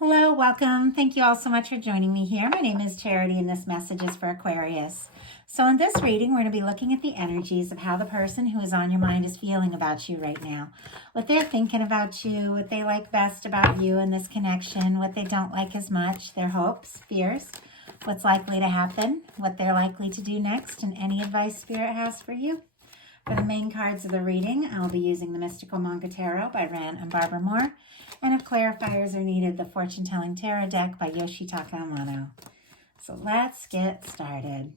Hello, welcome. Thank you all so much for joining me here. My name is Charity and this message is for Aquarius. So in this reading, we're going to be looking at the energies of how the person who is on your mind is feeling about you right now. What they're thinking about you, what they like best about you in this connection, what they don't like as much, their hopes, fears, what's likely to happen, what they're likely to do next, and any advice Spirit has for you. For the main cards of the reading, I'll be using the Mystical Manga Tarot by Ran and Barbara Moore. And if clarifiers are needed, the Fortune Telling Tarot deck by Yoshitaka Amano. So let's get started.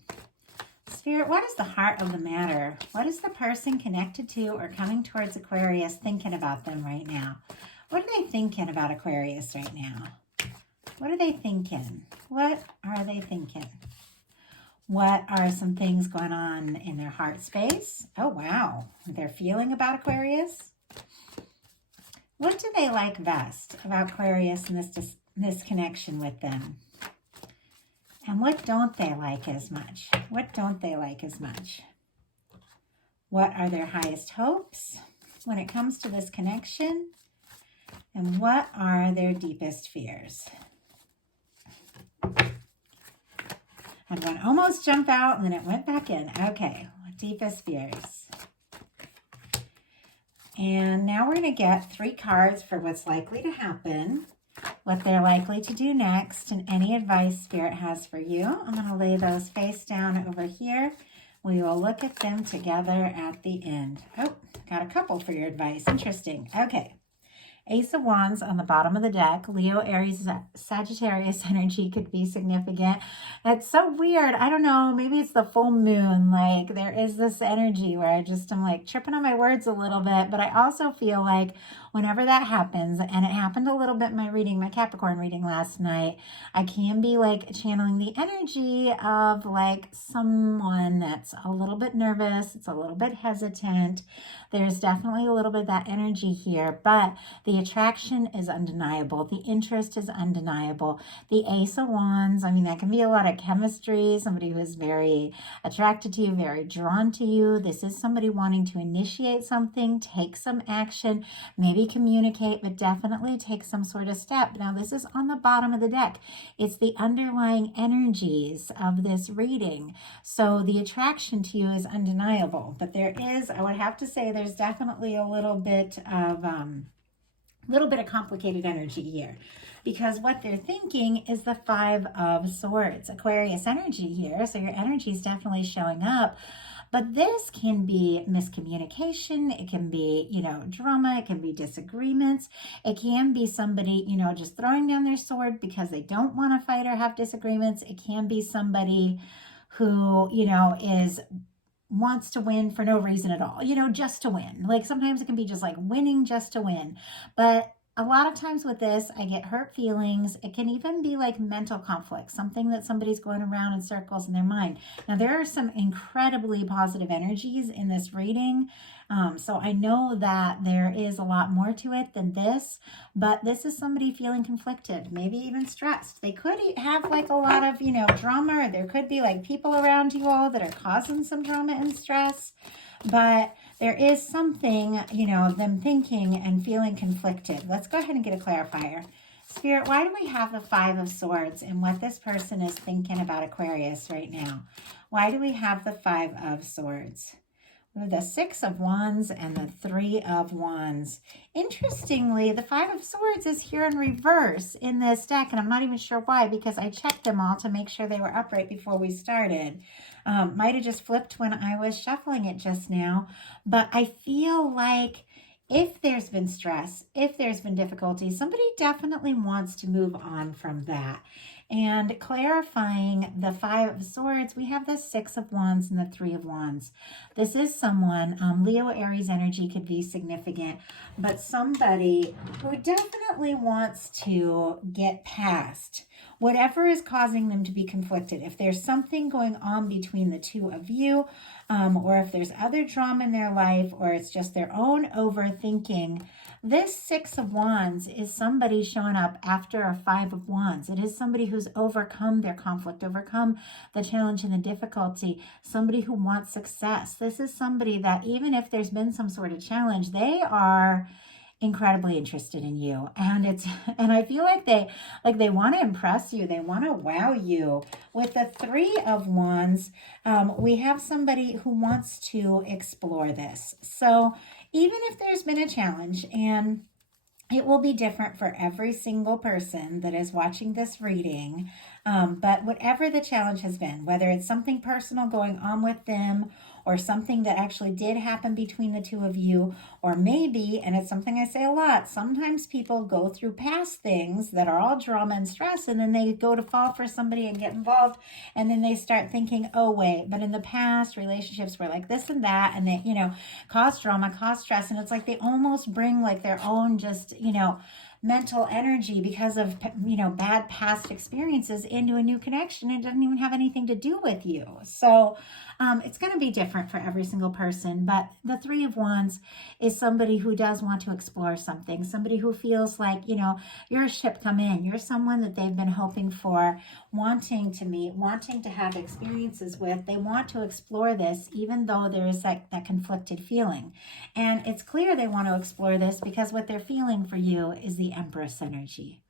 Spirit, what is the heart of the matter? What is the person connected to or coming towards Aquarius thinking about them right now? What are they thinking about Aquarius right now? What are they thinking? What are they thinking? What are some things going on in their heart space? Oh, wow. They're feeling about Aquarius. What do they like best about Aquarius and this connection with them? And what don't they like as much? What don't they like as much? What are their highest hopes when it comes to this connection? And what are their deepest fears? Had one almost jump out and then it went back in. Okay, deepest fears. And now we're going to get 3 cards for what's likely to happen, what they're likely to do next, and any advice Spirit has for you. I'm going to lay those face down over here. We will look at them together at the end. Oh, got a couple for your advice. Interesting. Okay. Ace of Wands on the bottom of the deck. Leo, Aries, Sagittarius energy could be significant. It's so weird. I don't know. Maybe it's the full moon. Like there is this energy where I'm like tripping on my words a little bit. But I also feel like whenever that happens, and it happened a little bit in my Capricorn reading last night, I can be like channeling the energy of like someone that's a little bit nervous. It's a little bit hesitant. There's definitely a little bit of that energy here, but the attraction is undeniable. The interest is undeniable. The Ace of Wands, I mean, that can be a lot of chemistry, somebody who is very attracted to you, very drawn to you. This is somebody wanting to initiate something, take some action, maybe communicate, but definitely take some sort of step. Now, this is on the bottom of the deck. It's the underlying energies of this reading. So the attraction to you is undeniable, but there is, I would have to say, there's definitely a little bit of complicated energy here, because what they're thinking is the 5 of Swords, Aquarius energy here. So your energy is definitely showing up, but this can be miscommunication. It can be, drama. It can be disagreements. It can be somebody, just throwing down their sword because they don't want to fight or have disagreements. It can be somebody who, wants to win for no reason at all, just to win. Like sometimes it can be just like winning just to win. But a lot of times with this, I get hurt feelings. It can even be like mental conflict, something that somebody's going around in circles in their mind. Now, there are some incredibly positive energies in this reading. So I know that there is a lot more to it than this, but this is somebody feeling conflicted, maybe even stressed. They could have like a lot of, drama, or there could be like people around you all that are causing some drama and stress. But there is something, them thinking and feeling conflicted. Let's go ahead and get a clarifier. Spirit, why do we have the 5 of Swords and what this person is thinking about Aquarius right now? Why do we have the 5 of Swords? The 6 of Wands and the 3 of Wands. Interestingly, the 5 of Swords is here in reverse in this deck, and I'm not even sure why, because I checked them all to make sure they were upright before we started. Might have just flipped when I was shuffling it just now, but I feel like if there's been stress, if there's been difficulty, somebody definitely wants to move on from that. And clarifying the 5 of Swords, we have the 6 of Wands and the 3 of Wands. This is someone, Leo, Aries energy could be significant, but somebody who definitely wants to get past whatever is causing them to be conflicted. If there's something going on between the two of you, or if there's other drama in their life, or it's just their own overthinking, this 6 of Wands is somebody showing up after a 5 of Wands. It is somebody who's overcome their conflict, overcome the challenge and the difficulty, somebody who wants success. This is somebody that even if there's been some sort of challenge, they are incredibly interested in you, and and I feel like they want to impress you, they want to wow you. With the Three of Wands, we have somebody who wants to explore this. So even if there's been a challenge, and it will be different for every single person that is watching this reading. But whatever the challenge has been, whether it's something personal going on with them, or something that actually did happen between the two of you, or maybe, and it's something I say a lot, sometimes people go through past things that are all drama and stress, and then they go to fall for somebody and get involved, and then they start thinking, oh wait, but in the past relationships were like this and that, and they, cause drama, cause stress, and it's like they almost bring like their own just, mental energy because of, bad past experiences into a new connection. It doesn't even have anything to do with you. So it's going to be different for every single person. But the Three of Wands is somebody who does want to explore something, somebody who feels like, you're a ship come in. You're someone that they've been hoping for, wanting to meet, wanting to have experiences with. They want to explore this, even though there is that conflicted feeling. And it's clear they want to explore this because what they're feeling for you is the Empress energy.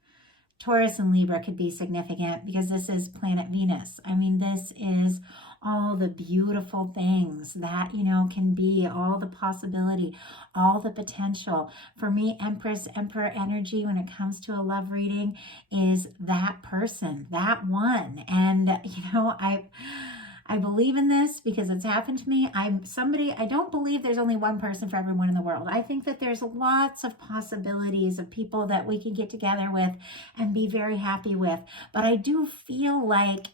Taurus and Libra could be significant because this is planet Venus. I mean, this is all the beautiful things that, can be, all the possibility, all the potential. For me, Empress, Emperor energy when it comes to a love reading is that person, that one. And, I believe in this because it's happened to me. I don't believe there's only one person for everyone in the world. I think that there's lots of possibilities of people that we can get together with and be very happy with. But I do feel like,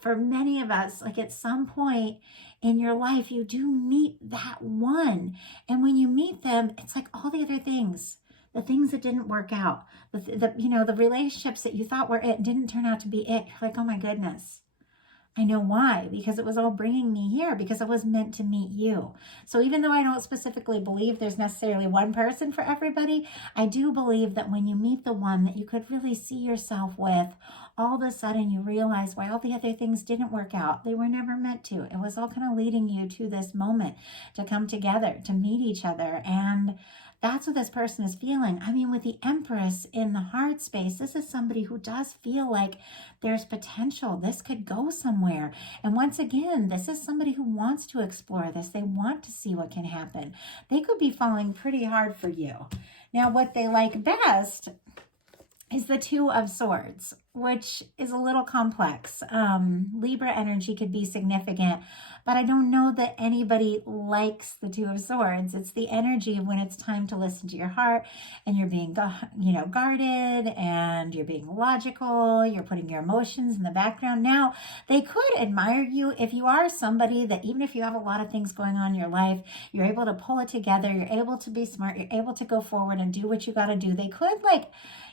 for many of us, like at some point in your life, you do meet that one. And when you meet them, it's like all the other things, the things that didn't work out, the relationships that you thought were it didn't turn out to be it. You're like, oh my goodness. I know why, because it was all bringing me here, because I was meant to meet you. So even though I don't specifically believe there's necessarily one person for everybody, I do believe that when you meet the one that you could really see yourself with, all of a sudden you realize why all the other things didn't work out. They were never meant to. It was all kind of leading you to this moment to come together, to meet each other. And that's what this person is feeling. I mean, with the Empress in the heart space, this is somebody who does feel like there's potential. This could go somewhere. And once again, this is somebody who wants to explore this. They want to see what can happen. They could be falling pretty hard for you. Now, what they like best is the Two of Swords, which is a little complex. Libra energy could be significant, but I don't know that anybody likes the Two of Swords. It's the energy of when it's time to listen to your heart and you're being, guarded and you're being logical. You're putting your emotions in the background. Now, they could admire you if you are somebody that even if you have a lot of things going on in your life, you're able to pull it together. You're able to be smart. You're able to go forward and do what you got to do. They could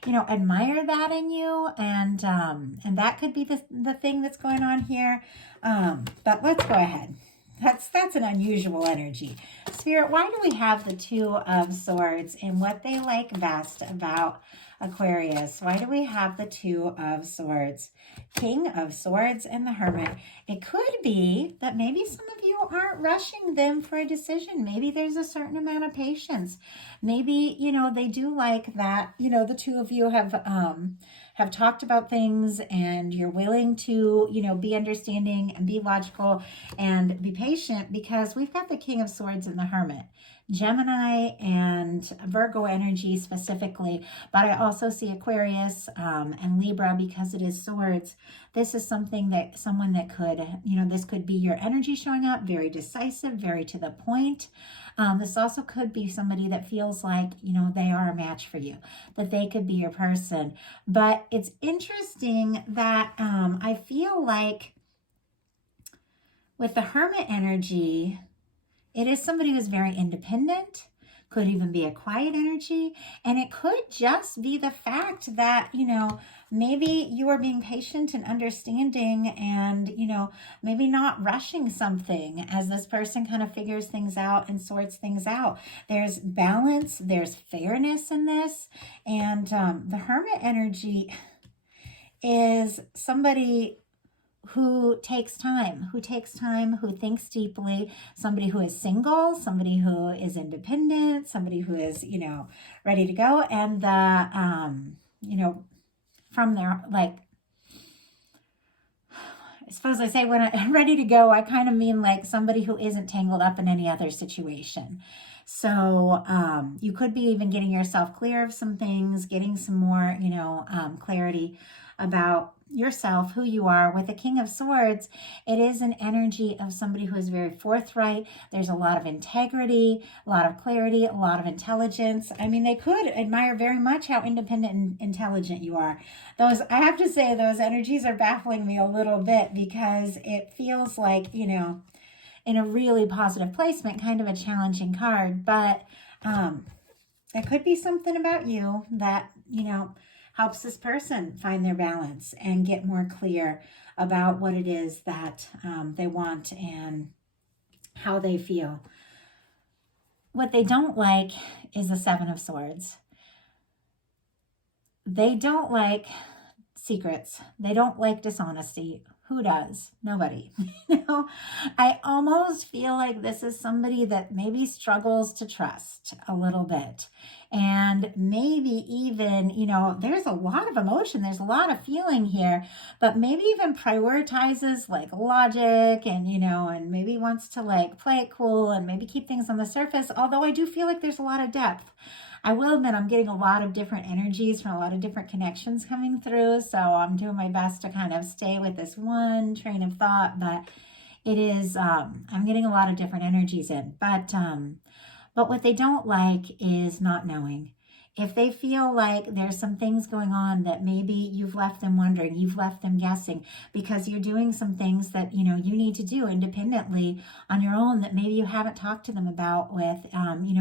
admire that in you, and that could be the thing that's going on here. But let's go ahead. That's an unusual energy. Spirit, why do we have the Two of Swords and what they like best about Aquarius? Why do we have the Two of Swords? King of Swords and the Hermit. It could be that maybe some of you aren't rushing them for a decision. Maybe there's a certain amount of patience. Maybe, they do like that, the two of you have talked about things and you're willing to, be understanding and be logical and be patient, because we've got the King of Swords and the Hermit. Gemini and Virgo energy specifically, but I also see Aquarius and Libra because it is swords. This is someone that could, this could be your energy showing up, very decisive, very to the point. This also could be somebody that feels like, they are a match for you, that they could be your person. But it's interesting that I feel like with the Hermit energy, it is somebody who's very independent, could even be a quiet energy, and it could just be the fact that, maybe you are being patient and understanding and, maybe not rushing something as this person kind of figures things out and sorts things out. There's balance, there's fairness in this, and the Hermit energy is somebody who takes time, who thinks deeply, somebody who is single, somebody who is independent, somebody who is, ready to go. And from their, like, I suppose I say when I'm ready to go, I kind of mean like somebody who isn't tangled up in any other situation. So you could be even getting yourself clear of some things, getting some more, clarity about yourself, who you are. With the King of Swords, it is an energy of somebody who is very forthright. There's a lot of integrity, a lot of clarity, a lot of intelligence. I mean, they could admire very much how independent and intelligent you are. I have to say, those energies are baffling me a little bit, because it feels like, in a really positive placement, kind of a challenging card. But it could be something about you that, helps this person find their balance and get more clear about what it is that they want and how they feel. What they don't like is the Seven of Swords. They don't like secrets. They don't like dishonesty. Who does? Nobody. I almost feel like this is somebody that maybe struggles to trust a little bit. And maybe even, there's a lot of emotion, there's a lot of feeling here, but maybe even prioritizes like logic and, and maybe wants to like play it cool and maybe keep things on the surface. Although I do feel like there's a lot of depth. I will admit I'm getting a lot of different energies from a lot of different connections coming through. So I'm doing my best to kind of stay with this one train of thought, but it is, I'm getting a lot of different energies in. But what they don't like is not knowing. If they feel like there's some things going on that maybe you've left them wondering, you've left them guessing, because you're doing some things that, you need to do independently on your own that maybe you haven't talked to them about with,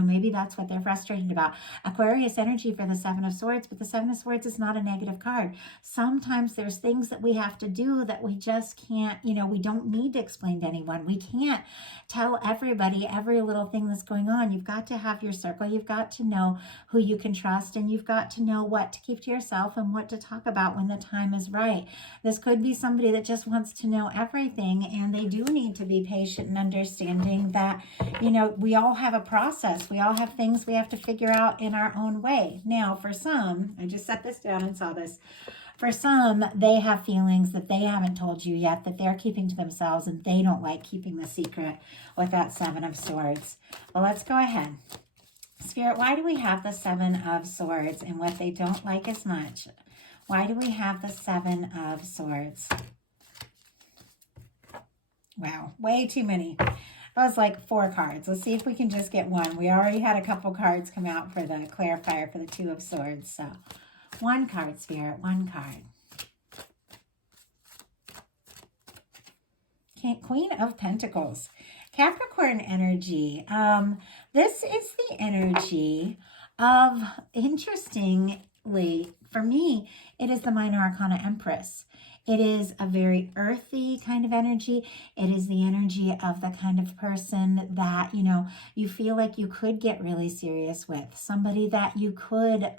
maybe that's what they're frustrated about. Aquarius energy for the Seven of Swords, but the Seven of Swords is not a negative card. Sometimes there's things that we have to do that we just can't, we don't need to explain to anyone. We can't tell everybody every little thing that's going on. You've got to have your circle. You've got to know who you can trust, and you've got to know what to keep to yourself and what to talk about when the time is right. This could be somebody that just wants to know everything, and they do need to be patient and understanding that, we all have a process. We all have things we have to figure out in our own way. Now, for some, I just set this down and saw this. For some, they have feelings that they haven't told you yet, that they're keeping to themselves, and they don't like keeping the secret with that Seven of Swords. Well, let's go ahead. Spirit, why do we have the Seven of Swords and what they don't like as much? Why do we have the Seven of Swords? Wow, way too many. That was like 4 cards. Let's see if we can just get one. We already had a couple cards come out for the clarifier for the Two of Swords. So one card, Spirit, one card. Queen of Pentacles. Capricorn energy. This is the energy of, interestingly, for me, it is the Minor Arcana Empress. It is a very earthy kind of energy. It is the energy of the kind of person that, you feel like you could get really serious with. Somebody that you could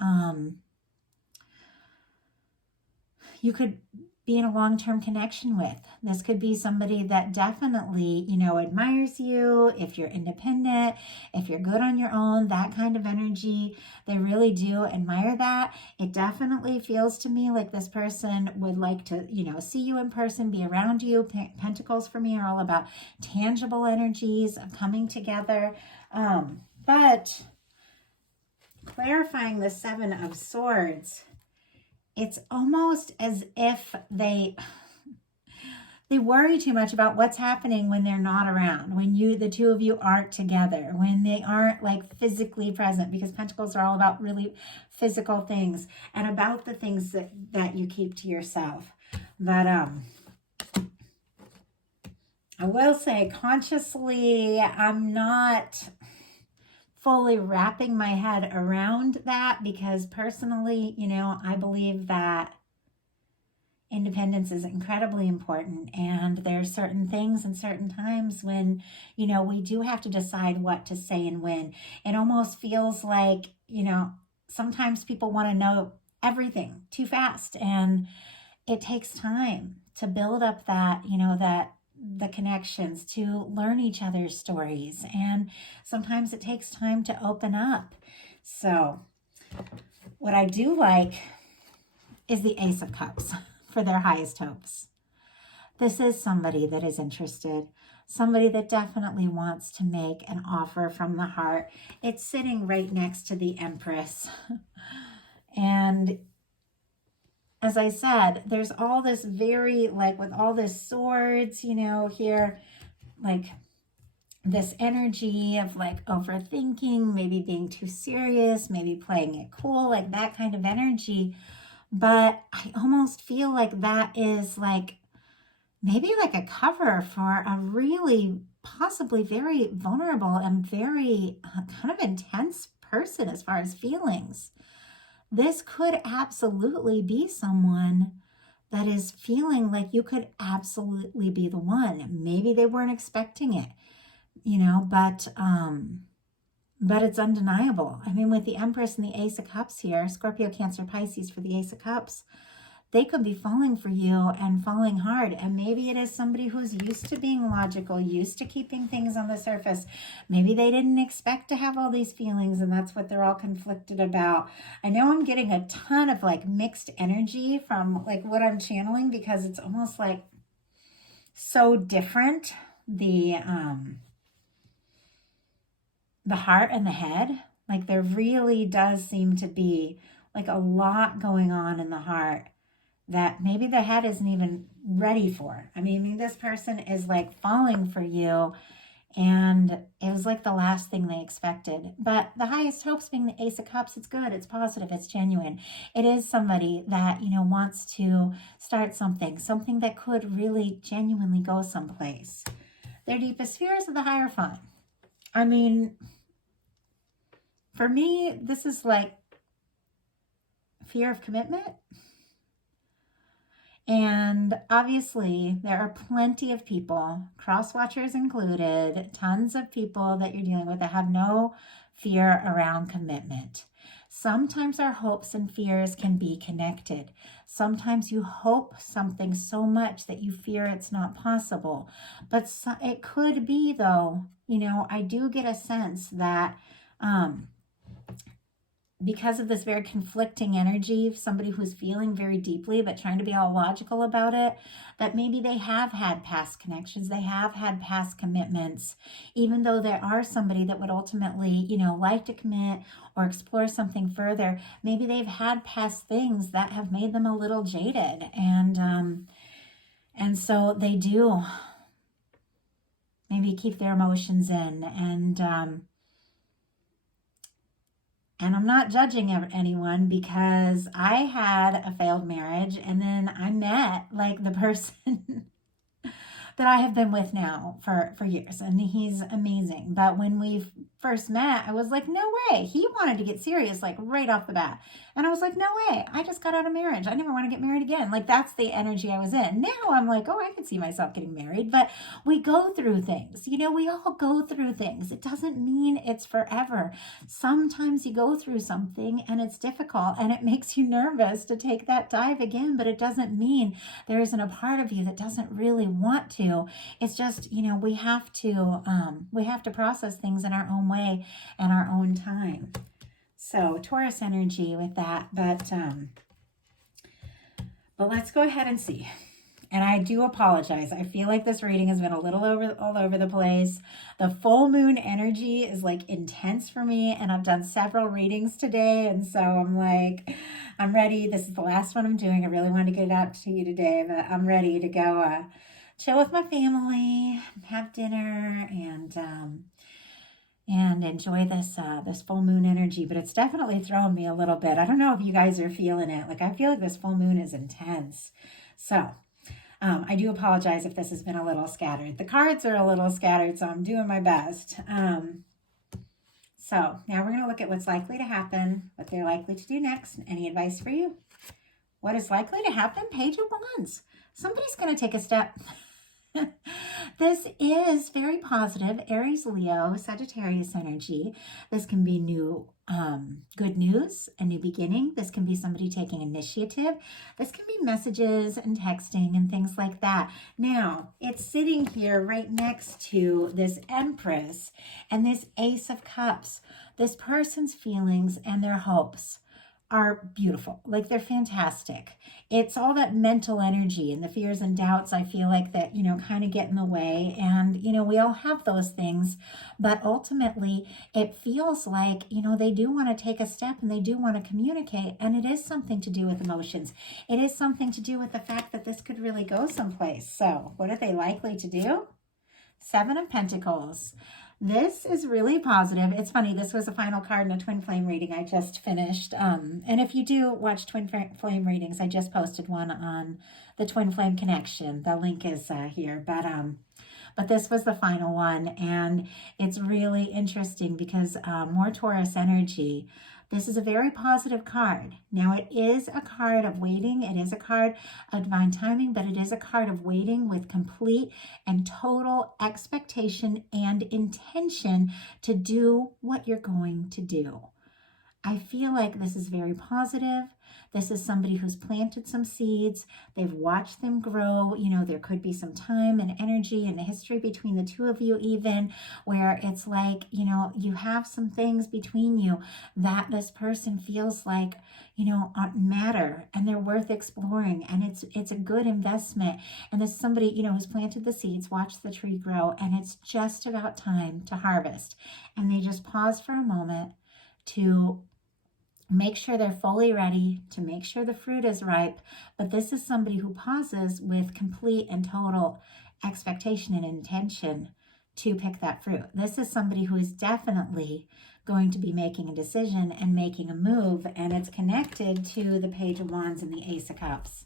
be in a long-term connection with. This could be somebody that definitely, admires you. If you're independent, if you're good on your own, that kind of energy, they really do admire that. It definitely feels to me like this person would like to, see you in person, be around you. Pentacles for me are all about tangible energies of coming together. But clarifying the Seven of Swords, it's almost as if they worry too much about what's happening when they're not around, when the two of you aren't together, when they aren't like physically present, because Pentacles are all about really physical things and about the things that you keep to yourself. But I will say consciously, I'm not fully wrapping my head around that, because personally, I believe that independence is incredibly important, and there's certain things and certain times when, we do have to decide what to say and when. It almost feels like, sometimes people want to know everything too fast, and it takes time to build up that, that the connections, to learn each other's stories. And sometimes it takes time to open up. So what I do like is the Ace of Cups for their highest hopes. This is somebody that is interested, somebody that definitely wants to make an offer from the heart. It's sitting right next to the Empress. And as I said, there's all this very, like with all this swords, here, like this energy of like overthinking, maybe being too serious, maybe playing it cool, like that kind of energy. But I almost feel like that is like maybe like a cover for a really possibly very vulnerable and very kind of intense person as far as feelings. This could absolutely be someone that is feeling like you could absolutely be the one. Maybe they weren't expecting it, but it's undeniable. I mean, with the Empress and the Ace of Cups here, Scorpio, Cancer, Pisces for the Ace of Cups, they could be falling for you and falling hard. And maybe it is somebody who's used to being logical, used to keeping things on the surface. Maybe they didn't expect to have all these feelings, and that's what they're all conflicted about. I know I'm getting a ton of like mixed energy from like what I'm channeling, because it's almost like so different. The heart and the head, like there really does seem to be like a lot going on in the heart that maybe the head isn't even ready for. I mean, this person is like falling for you, and it was like the last thing they expected. But the highest hopes being the Ace of Cups, it's good, it's positive, it's genuine. It is somebody that, wants to start something that could really genuinely go someplace. Their deepest fears are the Hierophant. I mean, for me, this is like fear of commitment. And obviously, there are plenty of people, cross-watchers included, tons of people that you're dealing with that have no fear around commitment. Sometimes our hopes and fears can be connected. Sometimes you hope something so much that you fear it's not possible. But it could be, though, I do get a sense that because of this very conflicting energy, somebody who's feeling very deeply but trying to be all logical about it, that maybe they have had past connections, they have had past commitments, even though there are somebody that would ultimately, like to commit or explore something further. Maybe they've had past things that have made them a little jaded, and so they do maybe keep their emotions in, and I'm not judging anyone, because I had a failed marriage, and then I met like the person that I have been with now for years, and he's amazing. But when we first met, I was like, no way. He wanted to get serious like right off the bat. And I was like, no way. I just got out of marriage. I never want to get married again. Like that's the energy I was in. Now I'm like, oh, I could see myself getting married. But we go through things. We all go through things. It doesn't mean it's forever. Sometimes you go through something and it's difficult and it makes you nervous to take that dive again, but it doesn't mean there isn't a part of you that doesn't really want to. It's just, we have to process things in our own way and our own time. So Taurus energy with that, but let's go ahead and see. And I do apologize. I feel like this reading has been a little all over the place. The full moon energy is like intense for me, and I've done several readings today, and so I'm like, I'm ready. This is the last one I'm doing. I really wanted to get it out to you today, but I'm ready to go chill with my family, have dinner, and enjoy this full moon energy. But it's definitely throwing me a little bit. I don't know if you guys are feeling it. Like I feel like this full moon is intense. So I do apologize if this has been a little scattered. The cards are a little scattered, so I'm doing my best. So now we're going to look at what's likely to happen, what they're likely to do next, and any advice for you. What is likely to happen? Page of Wands. Somebody's going to take a step. This is very positive, Aries, Leo, Sagittarius energy. This can be new, good news, a new beginning. This can be somebody taking initiative. This can be messages and texting and things like that. Now, it's sitting here right next to this Empress and this Ace of Cups. This person's feelings and their hopes are beautiful. Like, they're fantastic. It's all that mental energy and the fears and doubts, I feel like, that, kind of get in the way. And, we all have those things, but ultimately it feels like, they do want to take a step and they do want to communicate. And it is something to do with emotions. It is something to do with the fact that this could really go someplace. So what are they likely to do? Seven of Pentacles. This is really positive. It's funny, this was a final card in a twin flame reading I just finished. And if you do watch twin flame readings, I just posted one on the Twin Flame Connection. The link is here. But this was the final one, and it's really interesting because more Taurus energy. This is a very positive card. Now, it is a card of waiting. It is a card of divine timing, but it is a card of waiting with complete and total expectation and intention to do what you're going to do. I feel like this is very positive. This is somebody who's planted some seeds. They've watched them grow. There could be some time and energy and history between the two of you, even where it's like, you have some things between you that this person feels like, matter, and they're worth exploring. And it's a good investment. And this is somebody, who's planted the seeds, watched the tree grow, and it's just about time to harvest. And they just pause for a moment to make sure they're fully ready, to make sure the fruit is ripe. But this is somebody who pauses with complete and total expectation and intention to pick that fruit. This is somebody who is definitely going to be making a decision and making a move, and it's connected to the Page of Wands and the Ace of Cups.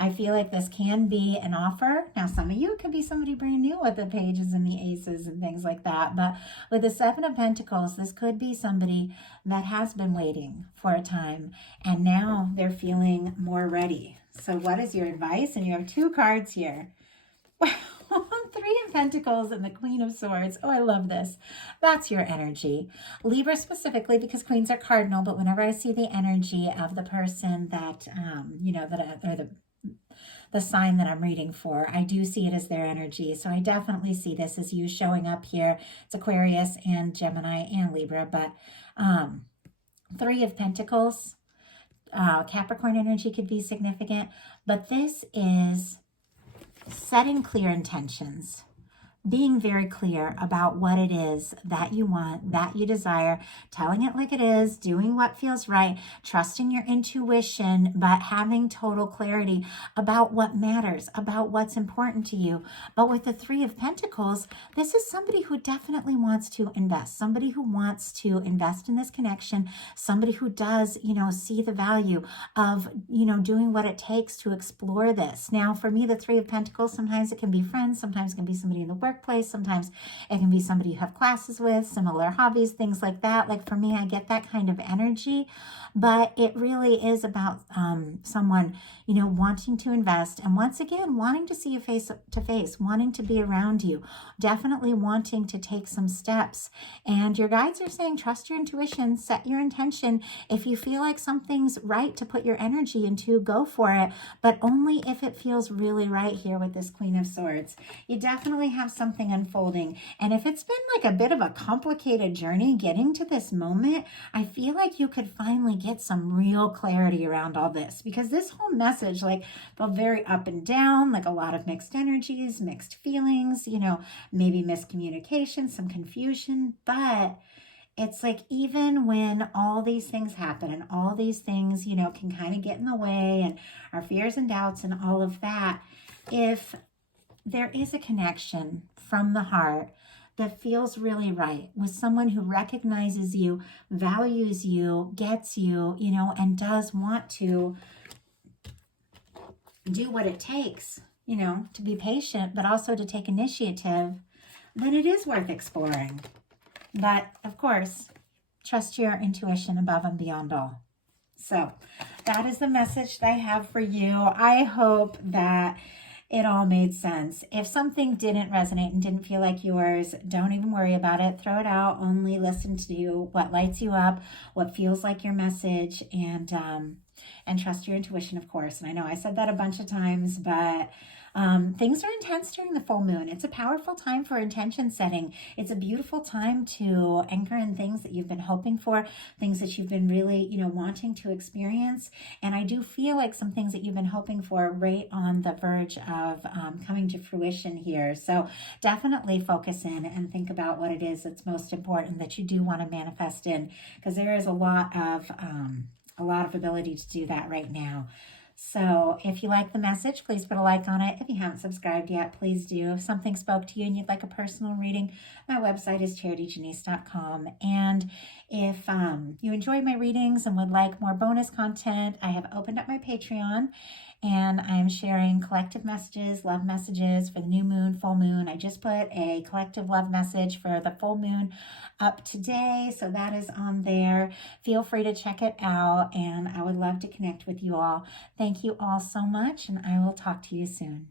I feel like this can be an offer. Now, some of you, it could be somebody brand new with the pages and the aces and things like that. But with the Seven of Pentacles, this could be somebody that has been waiting for a time, and now they're feeling more ready. So what is your advice? And you have two cards here. Wow. Three of Pentacles and the Queen of Swords. Oh, I love this. That's your energy. Libra specifically, because queens are cardinal, but whenever I see the energy of the person that, or the sign that I'm reading for, I do see it as their energy. So I definitely see this as you showing up here. It's Aquarius and Gemini and Libra, but Three of Pentacles, Capricorn energy could be significant, but this is setting clear intentions, being very clear about what it is that you want, that you desire, telling it like it is, doing what feels right, trusting your intuition, but having total clarity about what matters, about what's important to you. But with the Three of Pentacles, this is somebody who definitely wants to invest, somebody who wants to invest in this connection, somebody who does, see the value of, doing what it takes to explore this. Now, for me, the Three of Pentacles, sometimes it can be friends, sometimes it can be somebody in the workplace, sometimes it can be somebody you have classes with, similar hobbies, things like that. Like for me, I get that kind of energy, but it really is about someone, wanting to invest, and once again, wanting to see you face to face, wanting to be around you, definitely wanting to take some steps. And your guides are saying, trust your intuition, set your intention. If you feel like something's right to put your energy into, go for it, but only if it feels really right here with this Queen of Swords. You definitely have something unfolding. And if it's been like a bit of a complicated journey getting to this moment, I feel like you could finally get some real clarity around all this, because this whole message, like, felt very up and down, like a lot of mixed energies, mixed feelings, maybe miscommunication, some confusion. But it's like, even when all these things happen and all these things, can kind of get in the way, and our fears and doubts and all of that, if there is a connection from the heart that feels really right with someone who recognizes you, values you, gets you, and does want to do what it takes, to be patient, but also to take initiative, then it is worth exploring. But of course, trust your intuition above and beyond all. So that is the message that I have for you. I hope that It all made sense. If something didn't resonate and didn't feel like yours, don't even worry about it. Throw it out. Only listen to what lights you up, what feels like your message, and trust your intuition, of course. And I know I said that a bunch of times, but things are intense during the full moon. It's a powerful time for intention setting. It's a beautiful time to anchor in things that you've been hoping for, things that you've been really, wanting to experience. And I do feel like some things that you've been hoping for right on the verge of coming to fruition here. So definitely focus in and think about what it is that's most important that you do want to manifest in, because there is a lot of ability to do that right now. So if you like the message, please put a like on it. If you haven't subscribed yet, please do. If something spoke to you and you'd like a personal reading, my website is charityjanice.com. And if you enjoy my readings and would like more bonus content, I have opened up my Patreon, and I'm sharing collective messages, love messages for the new moon, full moon. I just put a collective love message for the full moon up today, so that is on there. Feel free to check it out, and I would love to connect with you all. Thank you all so much, and I will talk to you soon.